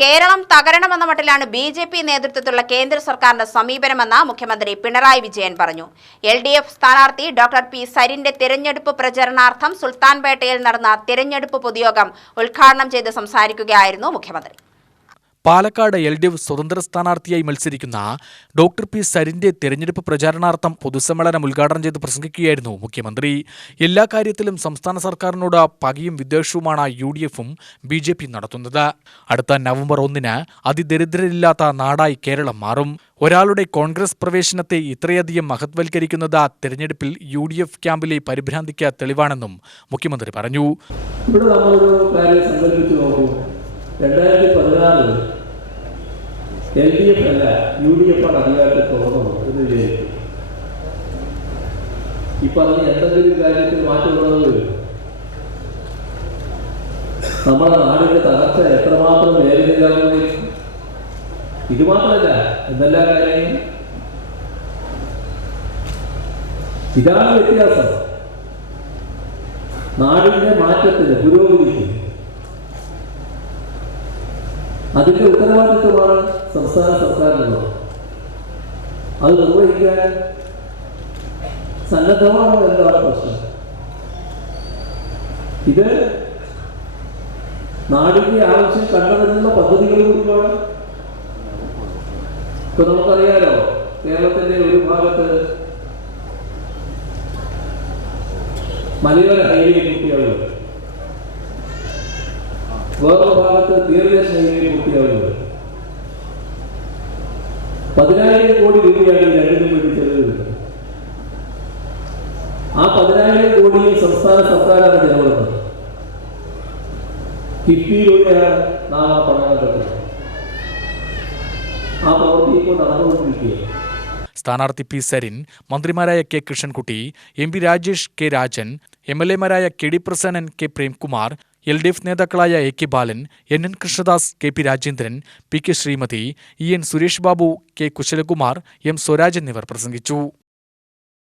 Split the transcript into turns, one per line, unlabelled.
കേരളം തകരണമെന്ന മട്ടിലാണ് B J P നേതൃത്വത്തിലുള്ള കേന്ദ്ര സർക്കാരിന്റെ സമീപനമെന്ന് മുഖ്യമന്ത്രി പിണറായി വിജയൻ പറഞ്ഞു എൽ ഡി എഫ് സ്ഥാനാർത്ഥി ഡോക്ടർ പി സരിന്റെ തിരഞ്ഞെടുപ്പ് പ്രചരണാർത്ഥം സുൽത്താൻപേട്ടയിൽ നടന്ന തിരഞ്ഞെടുപ്പ് പൊതുയോഗം ഉദ്ഘാടനം ചെയ്ത് സംസാരിക്കുകയായിരുന്നു മുഖ്യമന്ത്രി
പാലക്കാട് എൽ ഡി എഫ് സ്വതന്ത്ര സ്ഥാനാർത്ഥിയായി മത്സരിക്കുന്ന ഡോക്ടർ പി സരിന്റെ തെരഞ്ഞെടുപ്പ് പ്രചാരണാർത്ഥം പൊതുസമ്മേളനം ഉദ്ഘാടനം ചെയ്ത് പ്രസംഗിക്കുകയായിരുന്നു മുഖ്യമന്ത്രി എല്ലാ കാര്യത്തിലും സംസ്ഥാന സർക്കാരിനോട് പകയും വിദ്വേഷവുമാണ് യു ഡി എഫും ബി ജെ പി നടത്തുന്നത് അടുത്ത നവംബർ ഒന്നിന് അതിദരിദ്രരില്ലാത്ത നാടായി കേരളം മാറും ഒരാളുടെ കോൺഗ്രസ് പ്രവേശനത്തെ ഇത്രയധികം മഹത്വൽക്കരിക്കുന്നത് തെരഞ്ഞെടുപ്പിൽ യു ഡി എഫ് ക്യാമ്പിലെ പരിഭ്രാന്തിക്ക് തെളിവാണെന്നും മുഖ്യമന്ത്രി പറഞ്ഞു
നോക്കൂ ഉണ്ടാകുന്നത് എൽ ഡി എഫ് അല്ല യു ഡി എഫ് ആണ് അധികാരത്തിൽ തുറന്നത് എന്ന് വിചാരിക്കും ഇപ്പൊ അതിന് എന്തെങ്കിലും കാര്യത്തിൽ മാറ്റമുള്ളത് നമ്മുടെ നാടിന്റെ തകർച്ച എത്രമാത്രം വേഗതയാകുന്നത് ഇത് മാത്രമല്ല എന്തെല്ലാം കാര്യങ്ങൾ ഇതാണ് വ്യത്യാസം നാടിന്റെ മാറ്റത്തിന് പുരോഗതിക്ക് അതിന്റെ ഉത്തരവാദിത്വമാണ് സംസ്ഥാന സർക്കാരിനുള്ളത് അത് നിർവഹിക്കാൻ സന്നദ്ധമാണോ എന്താണ് പ്രശ്നം ഇത് നാടിന്റെ ആവശ്യം കണ്ടെത്തുന്ന പദ്ധതികളെ കുറിച്ചാണ് ഇപ്പൊ നമുക്കറിയാലോ കേരളത്തിന്റെ ഒരു ഭാഗത്ത് മലയോര ഹൈവേ കുട്ടികളുണ്ട് വേറൊരു ഭാഗത്ത് തീർദേശ ഹൈവേ പൂർത്തിയാവുന്നത് പതിനായിരം കോടി രൂപയാണ് രണ്ടിനും വേണ്ടി ചെലവ് ആ പതിനായിരം കോടിയും സംസ്ഥാന സർക്കാരാണ് ചെലവെടുത്തത് കിഫ്ബിയിലൂടെയാണ് നാം ആ പണം കണ്ടെത്തുന്നത് ആ പ്രവൃത്തി ഇപ്പോൾ നടന്നുകൊണ്ടിരിക്കുകയാണ്
സ്ഥാനാർത്ഥി പി സരിൻ മന്ത്രിമാരായ K Krishnankutty M P Rajesh K Rajan M L എമാരായ K D Prasannan K Premkumar L D F നേതാക്കളായ A K Balan N N Krishnadas K P Rajendran P K Sreemathi E N Suresh Babu K Kusalakumar M Swaraj എന്നിവർ പ്രസംഗിച്ചു